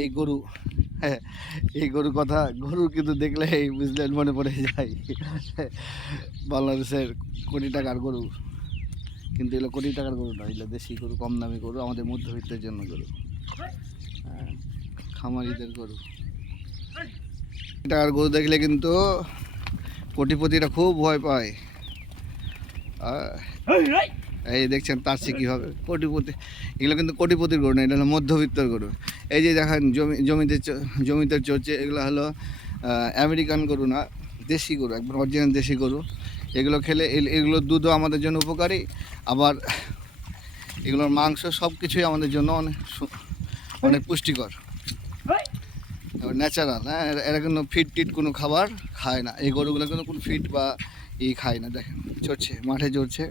এই গরু, হ্যাঁ, এই গরুর কথা, গরু কিন্তু দেখলে বুঝলেন মনে পড়ে যায় বাংলাদেশের কোটি টাকার গরু, কিন্তু এগুলো কোটি টাকার গরু না, এগুলো দেশি গরু, কম দামি গরু, আমাদের মধ্যবিত্তের জন্য গরু, খামারিদের গরু। টাকার গরু দেখলে কিন্তু কোটিপতিরা খুব ভয় পায়। এই দেখছেন তারছে কীভাবে কোটিপতি, এগুলো কিন্তু কোটিপতির গরু না, এটা হলো মধ্যবিত্তর গরু। এই যে দেখেন জমিতে চড়ছে, এগুলো হলো আমেরিকান গরু না, দেশি গরু, একবার অরিজিনাল দেশি গরু। এগুলো খেলে এগুলোর দুধও আমাদের জন্য উপকারী, আবার এগুলোর মাংস সব কিছুই আমাদের জন্য অনেক পুষ্টিকর, ন্যাচারাল। হ্যাঁ, এরা কিন্তু ফিট টিট কোনো খাবার খায় না, এই গরুগুলো কিন্তু কোনো ফিট বা খায় না। দেখেন চড়ছে, মাঠে চড়ছে।